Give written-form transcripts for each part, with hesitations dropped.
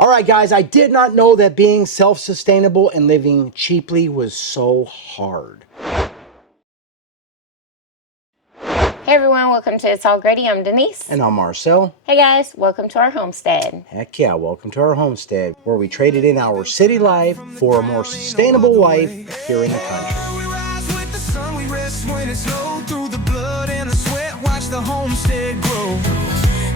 All right, guys, I did not know that being self-sustainable and living cheaply was so hard. Hey everyone, welcome to It's All Grady. I'm Denise. And I'm Marcel. Hey guys, welcome to our homestead. Heck yeah, welcome to our homestead, where we traded in our city life for a more sustainable life here in the country. We rise with the sun, we rest when it's low. Through the blood and the sweat, watch the homestead grow.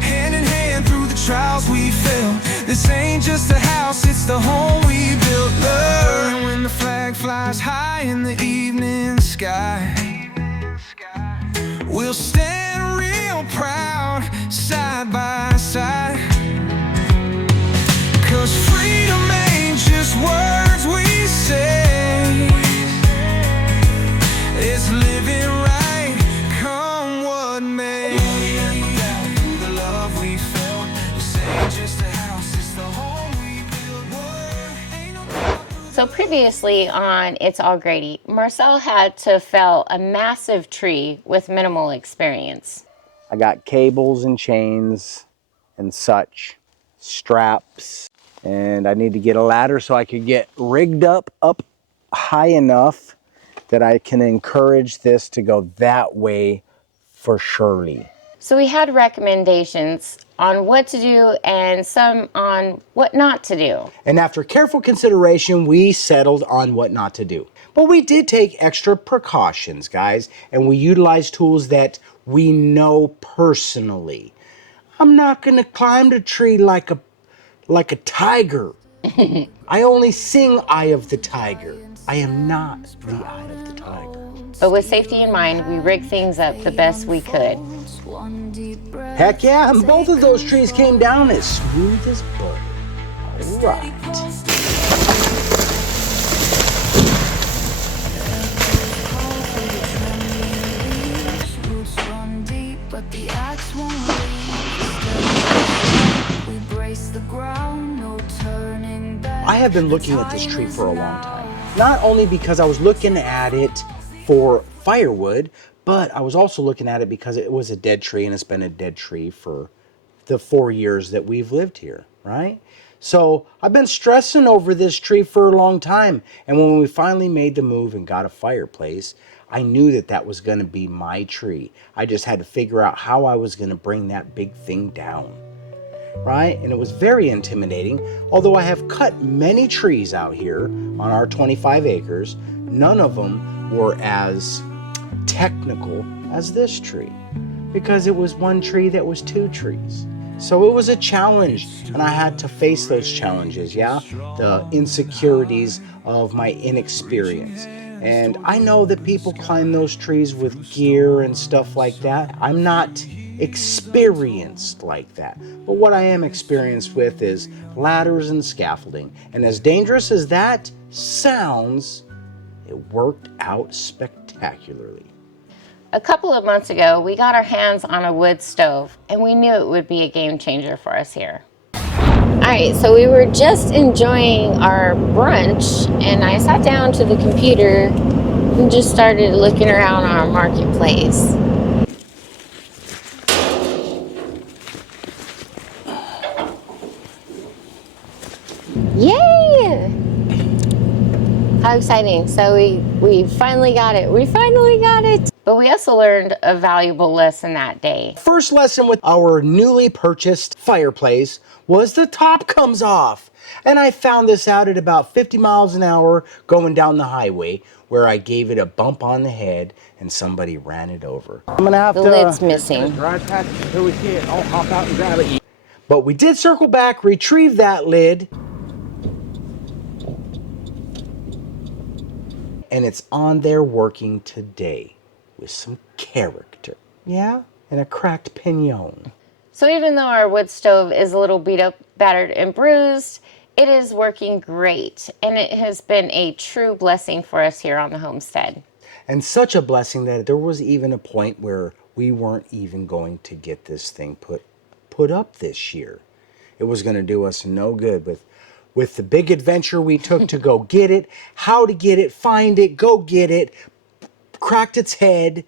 Hand in hand through the trials we felt. This ain't just a house, it's the home we built. And when the flag flies high in the evening sky, we'll stand real proud, side by side. 'Cause freedom ain't just words we say, it's living right, come what may. The love we felt, this ain't just a house, it's the home we built. So previously on It's All Grady, Marcel had to fell a massive tree with minimal experience. I got cables and chains and such, straps, and I need to get a ladder so I could get rigged up high enough that I can encourage this to go that way for surely. So we had recommendations on what to do and some on what not to do. And after careful consideration, we settled on what not to do. But we did take extra precautions, guys, and we utilized tools that we know personally. I'm not gonna climb the tree like a tiger. I only sing Eye of the Tiger. I am not the Eye of the Tiger. But with safety in mind, we rigged things up the best we could. Heck yeah, and both of those trees came down as smooth as butter. All right. I have been looking at this tree for a long time. Not only because I was looking at it for firewood, but I was also looking at it because it was a dead tree, and it's been a dead tree for the 4 years that we've lived here, right? So I've been stressing over this tree for a long time. And when we finally made the move and got a fireplace, I knew that that was going to be my tree. I just had to figure out how I was going to bring that big thing down, right? And it was very intimidating. Although I have cut many trees out here on our 25 acres, none of them were as technical as this tree, because it was one tree that was two trees. So it was a challenge, and I had to face those challenges, yeah? The insecurities of my inexperience. And I know that people climb those trees with gear and stuff like that. I'm not experienced like that. But what I am experienced with is ladders and scaffolding. And as dangerous as that sounds, it worked out spectacularly. A couple of months ago, we got our hands on a wood stove, and we knew it would be a game changer for us here. All right, so we were just enjoying our brunch, and I sat down to the computer and just started looking around our marketplace. Yay! How exciting. So we finally got it. We finally got it. But we also learned a valuable lesson that day. First lesson with our newly purchased fireplace was the top comes off. And I found this out at about 50 miles an hour going down the highway, where I gave it a bump on the head and somebody ran it over. I'm gonna have The to lid's missing. drive past until we see it. I'll hop out and grab it. But we did circle back, retrieve that lid, and it's on there working today with some character. Yeah? And a cracked pinion. So even though our wood stove is a little beat up, battered, and bruised, it is working great. And it has been a true blessing for us here on the homestead. And such a blessing that there was even a point where we weren't even going to get this thing put up this year. It was going to do us no good with the big adventure we took to go get it, how to get it, find it, go get it, cracked its head,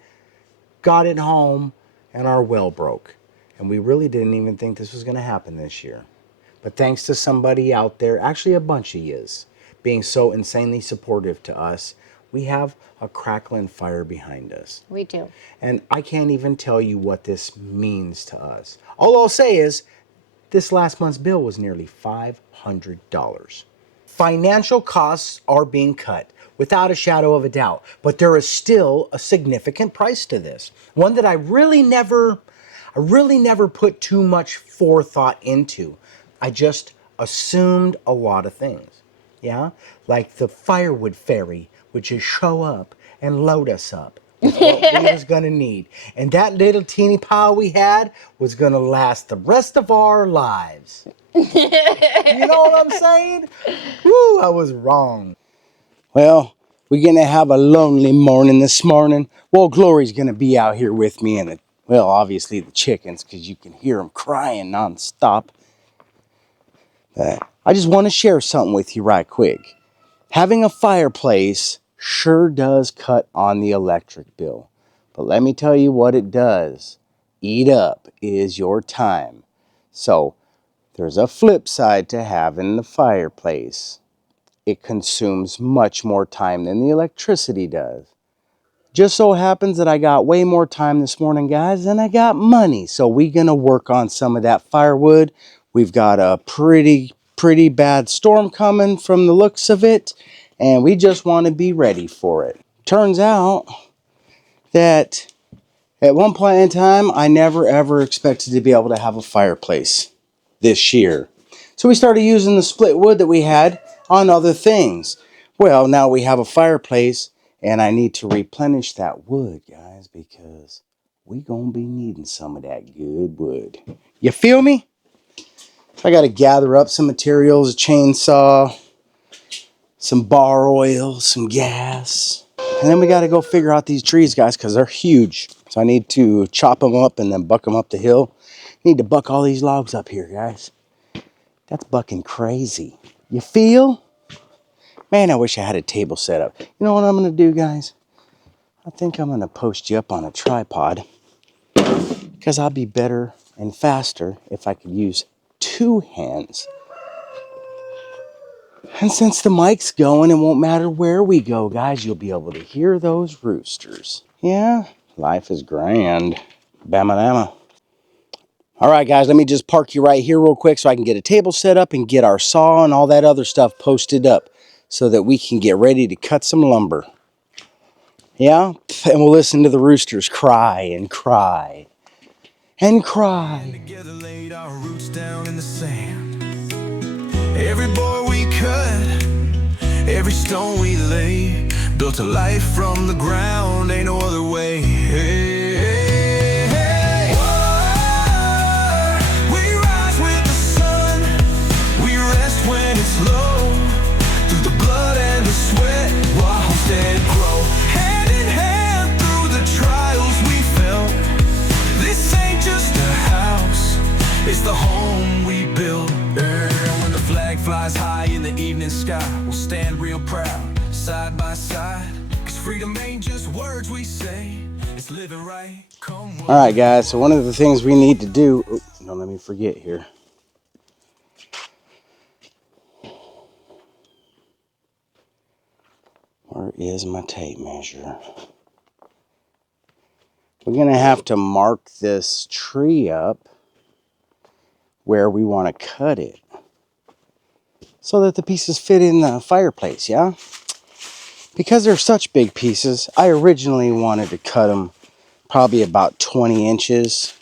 got it home, and our well broke. And we really didn't even think this was going to happen this year. But thanks to somebody out there, actually a bunch of yous, being so insanely supportive to us, we have a crackling fire behind us. We do. And I can't even tell you what this means to us. All I'll say is this last month's bill was nearly $500. Financial costs are being cut without a shadow of a doubt, but there is still a significant price to this. One that I really never put too much forethought into. I just assumed a lot of things. Yeah? Like the firewood ferry would just show up and load us up with what we was gonna need. And that little teeny pile we had was gonna last the rest of our lives. You know what I'm saying? Woo, I was wrong. Well, we're gonna have a lonely morning this morning. Well, Glory's gonna be out here with me and well, obviously the chickens, because you can hear them crying nonstop. I just want to share something with you right quick. Having a fireplace sure does cut on the electric bill. But let me tell you what it does. Eat up is your time. So there's a flip side to having the fireplace. It consumes much more time than the electricity does. Just so happens that I got way more time this morning, guys, than I got money. So we're going to work on some of that firewood. We've got a pretty bad storm coming from the looks of it, and we just want to be ready for it. Turns out that at one point in time, I never ever expected to be able to have a fireplace this year. So we started using the split wood that we had on other things. Well, now we have a fireplace, and I need to replenish that wood, guys, because we gonna be needing some of that good wood. You feel me? I gotta gather up some materials, a chainsaw, some bar oil, some gas. And then we gotta go figure out these trees, guys, because they're huge. So I need to chop them up and then buck them up the hill. Need to buck all these logs up here, guys. That's bucking crazy. You feel? Man, I wish I had a table set up. You know what I'm going to do, guys? I think I'm going to post you up on a tripod because I'll be better and faster if I could use two hands. And since the mic's going, it won't matter where we go, guys. You'll be able to hear those roosters. Yeah, life is grand. Bama-dama. All right, guys, let me just park you right here real quick so I can get a table set up and get our saw and all that other stuff posted up so that we can get ready to cut some lumber. Yeah? And we'll listen to the roosters cry and cry and cry. Together laid our roots down in the sand. Every board we cut, every stone we lay, built a life from the ground, ain't no other way. Hey, hey, hey. Whoa, we rise with the sun, we rest when it's low, through the blood and the sweat, while Homestead grow. Hand in hand through the trials we felt. This ain't just a house, it's the home we built. When the flag flies high in the evening sky, we'll stand real proud, side by side. Cause freedom ain't just words we say, it's living right. Come All right, guys, so one of the things we need to do, don't let me forget here. Where is my tape measure? We're going to have to mark this tree up where we want to cut it so that the pieces fit in the fireplace, yeah? Because they're such big pieces, I originally wanted to cut them probably about 20 inches.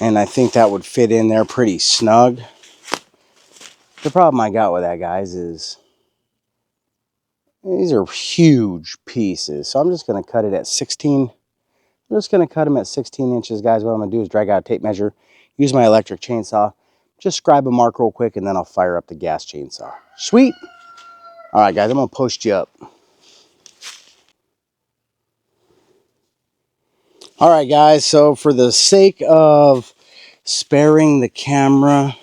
And I think that would fit in there pretty snug. The problem I got with that, guys, is these are huge pieces. So I'm just going to cut it at 16. I'm just going to cut them at 16 inches, guys. What I'm going to do is drag out a tape measure, use my electric chainsaw, just scribe a mark real quick, and then I'll fire up the gas chainsaw. Sweet. All right, guys, I'm going to post you up. All right, guys, so for the sake of sparing the camera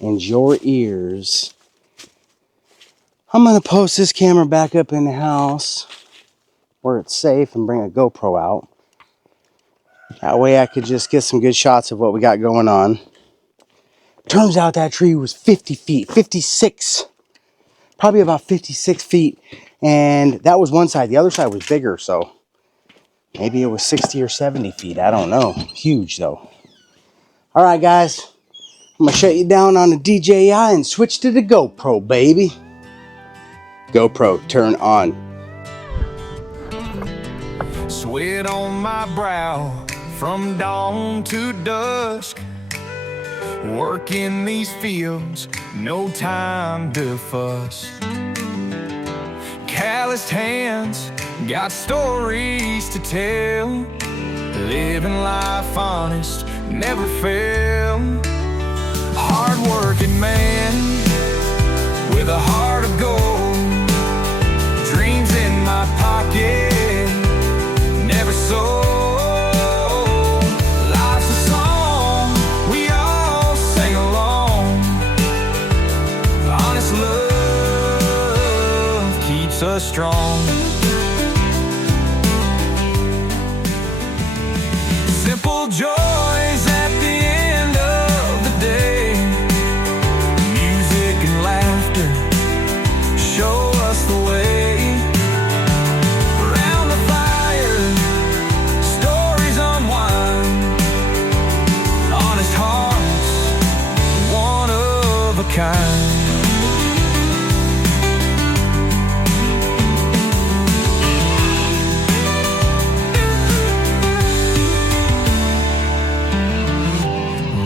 and your ears, I'm going to post this camera back up in the house where it's safe and bring a GoPro out. That way I could just get some good shots of what we got going on. Turns out that tree was 50 feet, 56, probably about 56 feet. And that was one side. The other side was bigger, so maybe it was 60 or 70 feet. I don't know. Huge, though. All right, guys. I'm going to shut you down on the DJI and switch to the GoPro, baby. GoPro, turn on. Sweat on my brow from dawn to dusk. Working these fields, no time to fuss. Calloused hands, got stories to tell. Living life honest, never fail. Hard-working man with a heart of gold. Dreams in my pocket, never sold. Life's a song, we all sing along. Honest love keeps us strong. Simple joys at the end of the day. Music and laughter show us the way. Around the fire, stories unwind. Honest hearts, one of a kind.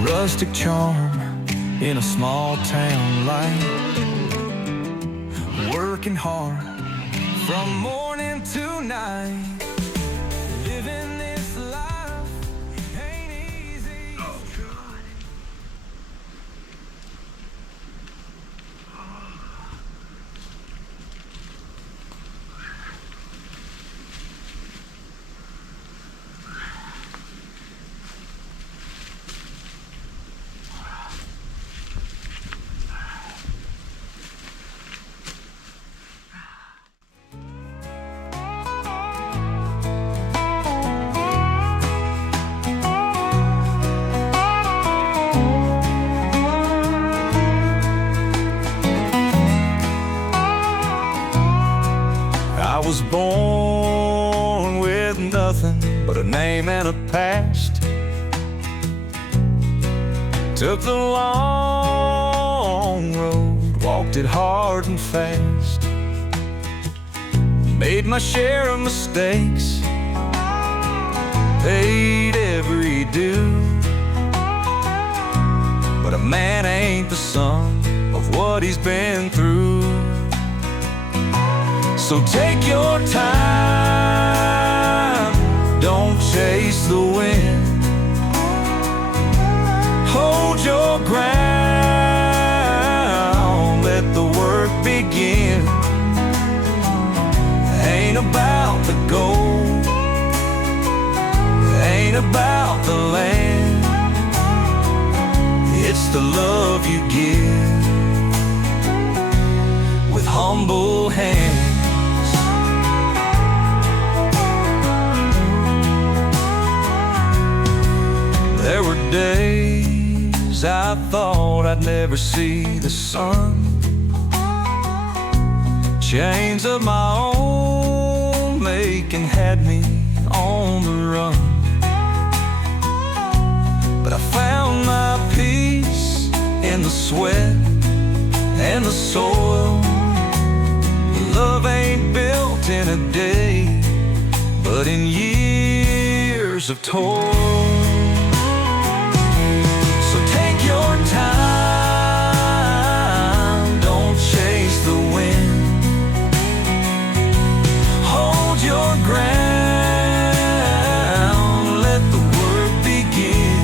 Rustic charm in a small town life. Working hard from morning to night. Living this life ain't easy. Oh God. I was born with nothing but a name and a past. Took the long road, walked it hard and fast. Made my share of mistakes, paid every due. But a man ain't the sum of what he's been through. So take your time, don't chase the wind. Hold your ground, let the work begin. Ain't about the gold, ain't about the land. It's the love you give with humble hands. There were days I thought I'd never see the sun. Chains of my own making had me on the run. But I found my peace in the sweat and the soil. Love ain't built in a day, but in years of toil. Your time, don't chase the wind. Hold your ground, let the work begin.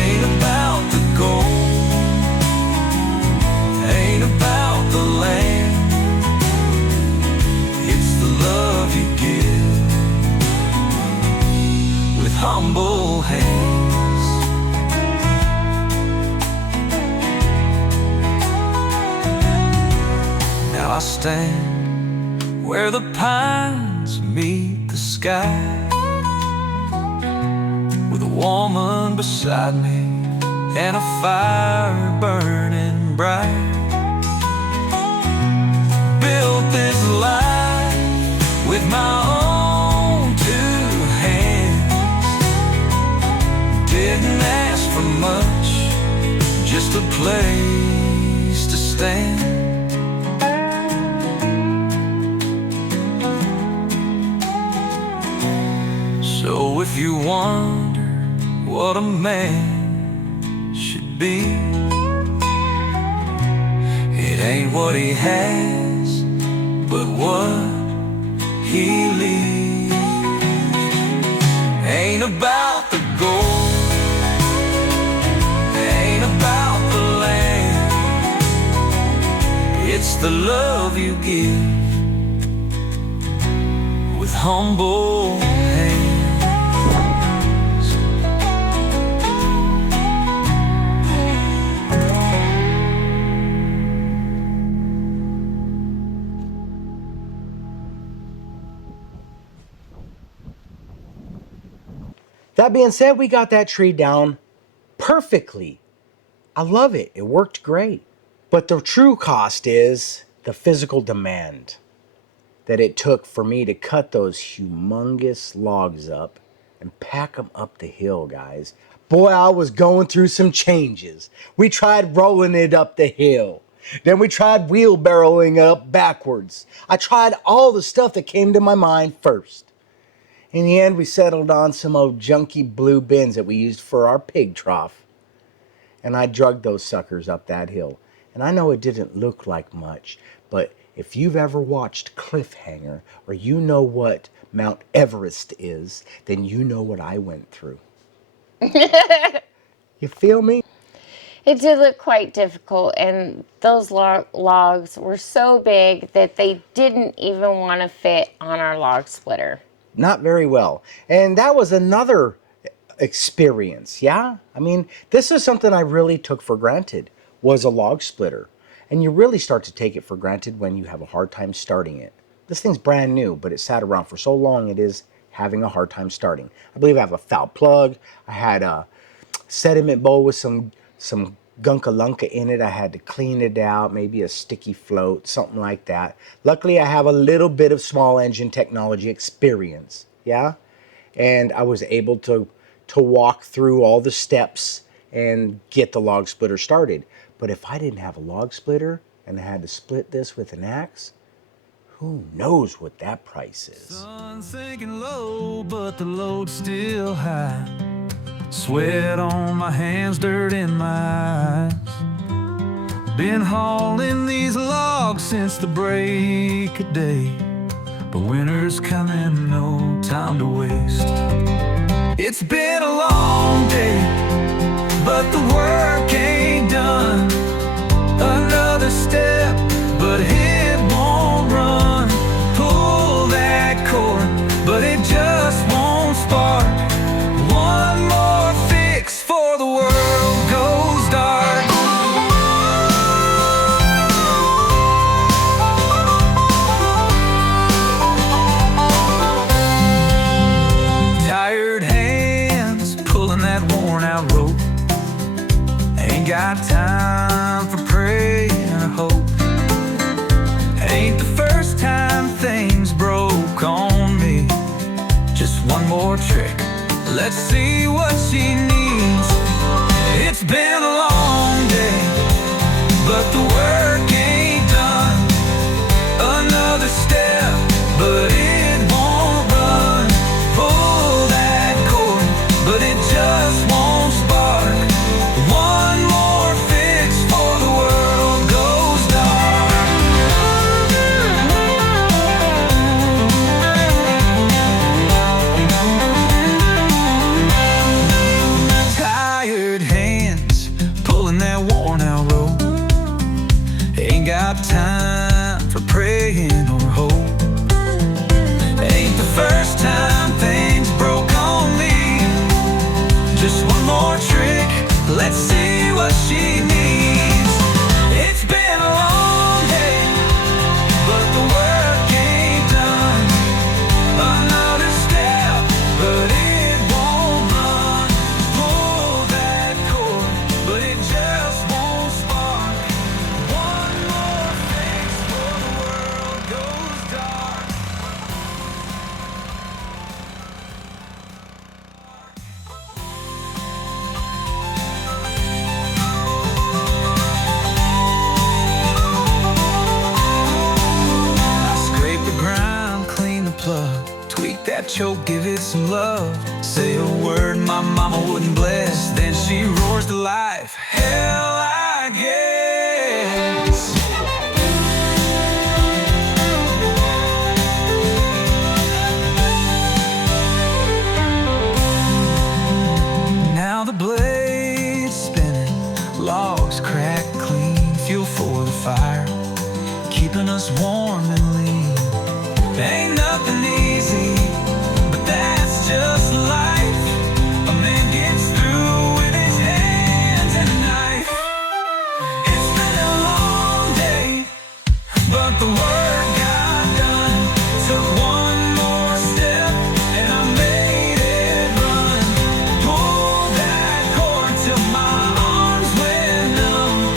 Ain't about the gold, ain't about the land. It's the love you give with humble hands. I stand where the pines meet the sky, with a woman beside me and a fire burning bright. Built this life with my own two hands. Didn't ask for much, just a place to stand. So if you wonder what a man should be, it ain't what he has, but what he leaves. Ain't about the gold, ain't about the land. It's the love you give with humble hands. That being said, we got that tree down perfectly. I love it. It worked great. But the true cost is the physical demand that it took for me to cut those humongous logs up and pack them up the hill, guys. Boy, I was going through some changes. We tried rolling it up the hill. Then we tried wheelbarrowing it up backwards. I tried all the stuff that came to my mind first. In the end, we settled on some old junky blue bins that we used for our pig trough. And I drugged those suckers up that hill. And I know it didn't look like much, but if you've ever watched Cliffhanger, or you know what Mount Everest is, then you know what I went through. You feel me? It did look quite difficult, and those logs were so big that they didn't even want to fit on our log splitter. Not very well. And that was another experience, yeah? I mean, this is something I really took for granted, was a log splitter. And you really start to take it for granted when you have a hard time starting it. This thing's brand new, but it sat around for so long it is having a hard time starting. I believe I have a foul plug. I had a sediment bowl with some gunka-lunka in it. I had to clean it out, maybe a sticky float, something like that. Luckily, I have a little bit of small engine technology experience, yeah? And I was able to walk through all the steps and get the log splitter started. But if I didn't have a log splitter and I had to split this with an axe, who knows what that price is. Sun's sinking low, but the load's still high. Sweat on my hands, dirt in my eyes. Been hauling these logs since the break of day, but winter's coming, no time to waste. It's been a long day, but the work ain't done. Another step, but it won't run. Pull that cord, but it just won't spark. One more fix for the world goes dark. Tired hands pulling that worn out rope. Ain't got time for praying or hope. Ain't the first time things broke on me. Just one more trick, let's see what she needs. It's been a long day, but the work ain't done. Another step, but it won't run. Pull that cord, but it just won't spark. One more fix for the world goes dark. Tired hands pulling that worn out rope. Ain't got time for praying or hope. Ain't the first time things broke on me. Just one more trick, let's see what she needs. It's been a long day, but the work ain't done. Another step, but it won't run. Pull that cord, artichoke, give it some love. Say a word my mama wouldn't bless, then she roars to life. Hell, I guess. Now the blade's spinning, logs crack clean, fuel for the fire, keeping us warm and lean. Ain't nothing easy, but that's just life. A man gets through with his hands and a knife. It's been a long day, but the work got done. Took one more step and I made it run. Pulled that cord till my arms went numb.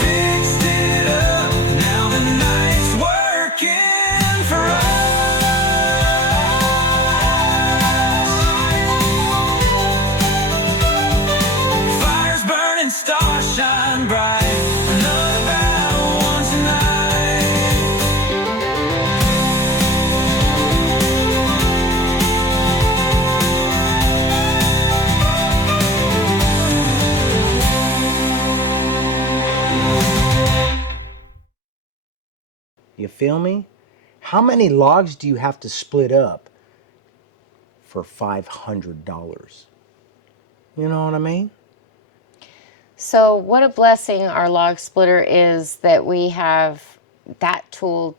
Fixed it up, now the night's working for us. Fires burning, stars shine bright. Another battle won tonight. You feel me? How many logs do you have to split up for $500? You know what I mean? So what a blessing our log splitter is that we have that tool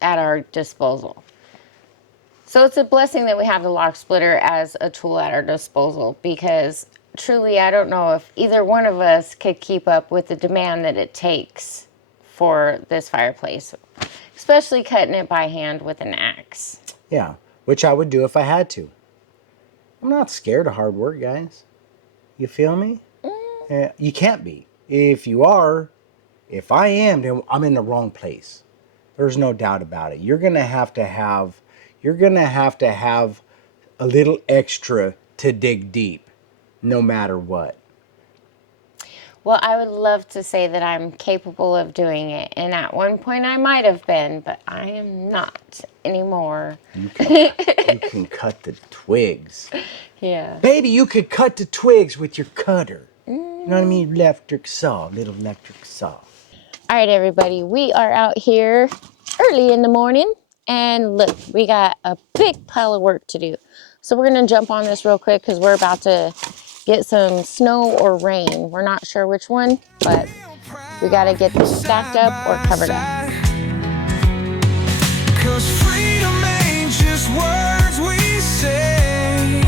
at our disposal. So it's a blessing that we have the log splitter as a tool at our disposal, because truly I don't know if either one of us could keep up with the demand that it takes for this fireplace, especially cutting it by hand with an axe. Yeah, which I would do if I had to. I'm not scared of hard work, guys. You feel me? You can't be. If you are, if I am, then I'm in the wrong place. There's no doubt about it. You're gonna have to have a little extra to dig deep, no matter what. Well, I would love to say that I'm capable of doing it, and at one point I might have been, but I am not anymore. You can cut the twigs. Yeah. Baby, you could cut the twigs with your cutter. You know what I mean? Electric saw, little electric saw. All right, everybody, we are out here early in the morning, and look, we got a big pile of work to do. So we're gonna jump on this real quick because we're about to get some snow or rain. We're not sure which one, but we gotta get this stacked up or covered up. 'Cause freedom ain't just words we say.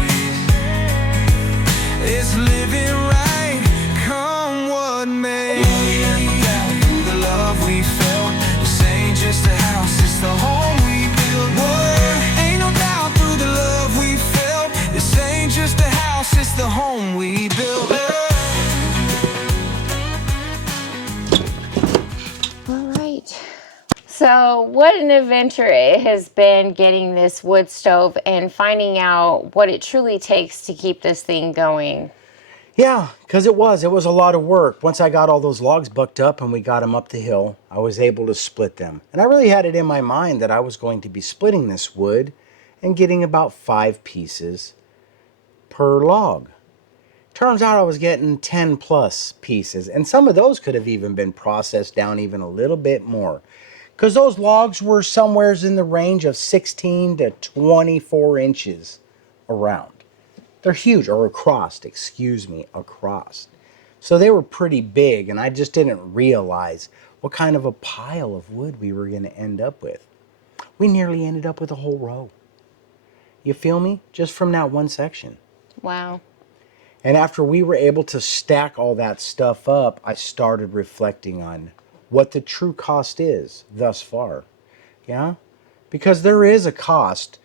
It's living right, come what may. The love we felt, this ain't just a house, it's the home we built. Whoa, ain't no doubt through the love we felt. This ain't just a house, it's the home we built. All right. So what an adventure it has been getting this wood stove and finding out what it truly takes to keep this thing going. Yeah, because it was a lot of work. Once I got all those logs bucked up and we got them up the hill, I was able to split them. And I really had it in my mind that I was going to be splitting this wood and getting about 5 pieces per log. Turns out I was getting 10 plus pieces, and some of those could have even been processed down even a little bit more, because those logs were somewheres in the range of 16 to 24 inches around. They're huge, or across, excuse me, across. So they were pretty big, and I just didn't realize what kind of a pile of wood we were going to end up with. We nearly ended up with a whole row. You feel me? Just from that one section. Wow. And after we were able to stack all that stuff up, I started reflecting on what the true cost is thus far. Yeah? Because there is a cost.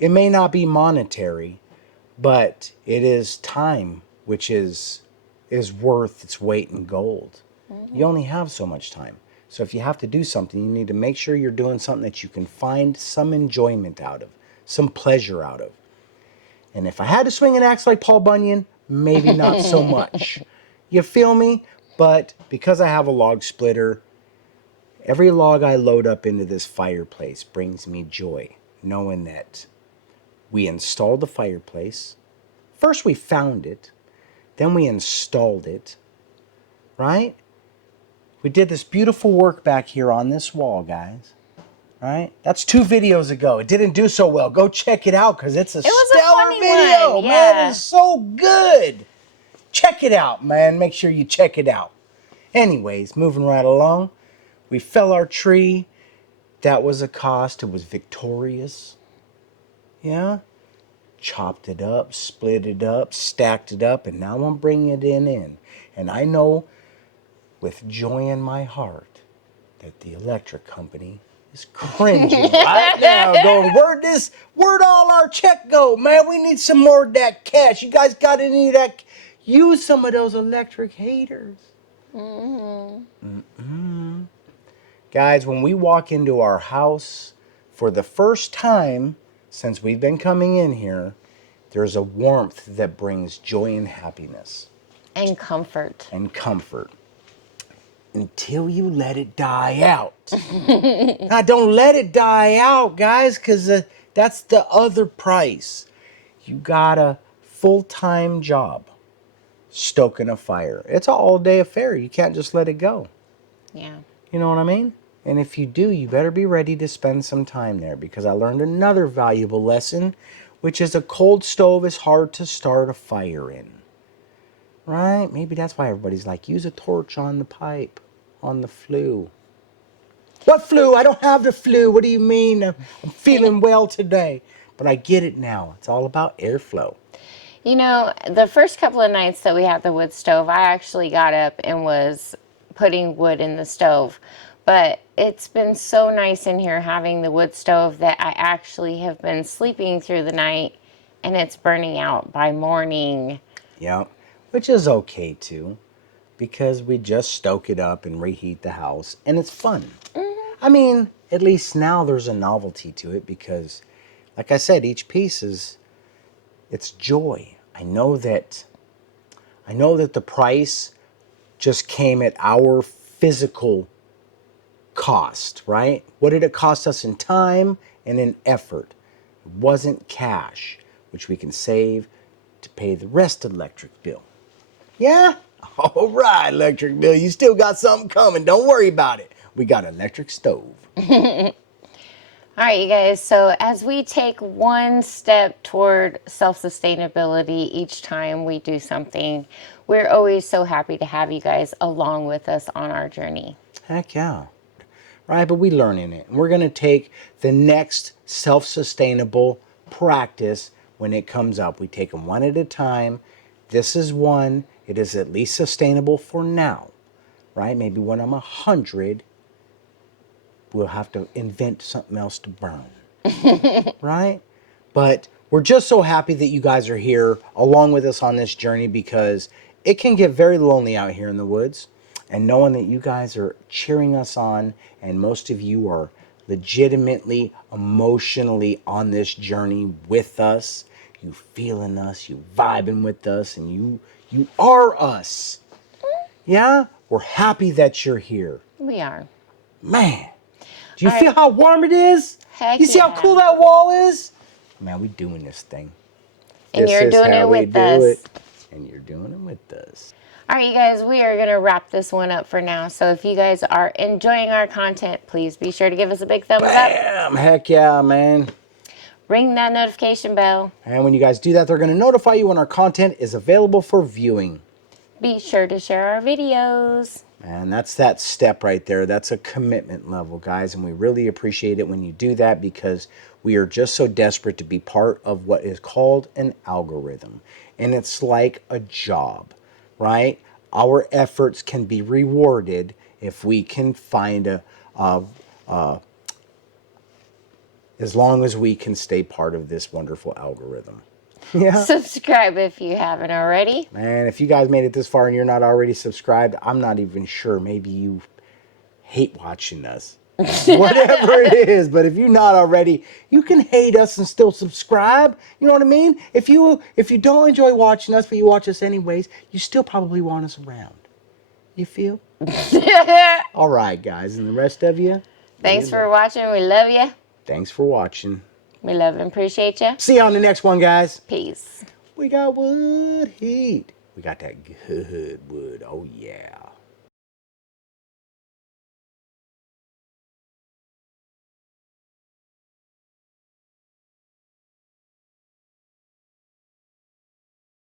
It may not be monetary, but it is time, which is worth its weight in gold. Mm-hmm. You only have so much time. So if you have to do something, you need to make sure you're doing something that you can find some enjoyment out of, some pleasure out of. And if I had to swing an axe like Paul Bunyan, maybe not so much. You feel me? But because I have a log splitter, every log I load up into this fireplace brings me joy, knowing that We installed the fireplace. First we found it, then we installed it, right? We did this beautiful work back here on this wall, guys. Right? That's 2 videos ago. It didn't do so well. Go check it out because it's a stellar video. One, Man, yeah. it is so good. Check it out, man. Make sure you check it out. Anyways, moving right along. We fell our tree. That was a cost. It was victorious. Yeah? Chopped it up, split it up, stacked it up, and now I'm bringing it in. And I know with joy in my heart that the electric company is cringing right now, going, where'd all our check go, man? We need some more of that cash. You guys got any of that? Use some of those electric haters. Guys, when we walk into our house for the first time since we've been coming in here, there's a warmth that brings joy and happiness. And comfort. And comfort. Until you let it die out. Now, don't let it die out, guys, because that's the other price. You got a full-time job stoking a fire. It's an all-day affair. You can't just let it go. Yeah. You know what I mean? And if you do, you better be ready to spend some time there, because I learned another valuable lesson, which is a cold stove is hard to start a fire in. Right? Maybe that's why everybody's like, use a torch on the pipe, on the flue. What flu? I don't have the flu. What do you mean? I'm feeling well today. But I get it now. It's all about airflow. You know, the first couple of nights that we had the wood stove, I actually got up and was putting wood in the stove. But it's been so nice in here having the wood stove that I actually have been sleeping through the night and it's burning out by morning. Yeah, which is okay too, because we just stoke it up and reheat the house and it's fun. I mean, at least now there's a novelty to it because, like I said, each piece it's joy. I know that the price just came at our physical cost, right? What did it cost us in time and in effort? It wasn't cash, which we can save to pay the rest of the electric bill. Yeah? All right, electric bill. You still got something coming. Don't worry about it. We got an electric stove. All right, you guys. So as we take one step toward self-sustainability each time we do something, we're always so happy to have you guys along with us on our journey. Heck yeah. Right, but we learning it. And we're going to take the next self-sustainable practice when it comes up. We take them one at a time. This is one. It is at least sustainable for now. Right? Maybe when I'm 100, we'll have to invent something else to burn. Right? But we're just so happy that you guys are here along with us on this journey, because it can get very lonely out here in the woods. And knowing that you guys are cheering us on, and most of you are legitimately, emotionally on this journey with us, you feeling us, you vibing with us, and you are us. Yeah? We're happy that you're here. We are. Man, do you feel how warm it is? Heck you see how cool that wall is? Man, we doing this thing. And you're doing it with us. And you're doing it with us. All right, you guys, we are going to wrap this one up for now. So if you guys are enjoying our content, please be sure to give us a big thumbs up. Bam! Heck yeah, man. Ring that notification bell. And when you guys do that, they're going to notify you when our content is available for viewing. Be sure to share our videos. And that's that step right there. That's a commitment level, guys. And we really appreciate it when you do that, because we are just so desperate to be part of what is called an algorithm. And it's like a job, right? Our efforts can be rewarded if we can find as long as we can stay part of this wonderful algorithm. Yeah. Subscribe if you haven't already. Man, if you guys made it this far and you're not already subscribed, I'm not even sure. Maybe you hate watching us. Whatever it is. But if you're not already, you can hate us and still subscribe. You know what I mean? If you don't enjoy watching us, but you watch us anyways, you still probably want us around. You feel? All right, guys. And the rest of you? Thanks for watching. We love you. Thanks for watching. We love and appreciate you. See you on the next one, guys. Peace. We got wood heat. We got that good wood. Oh, yeah.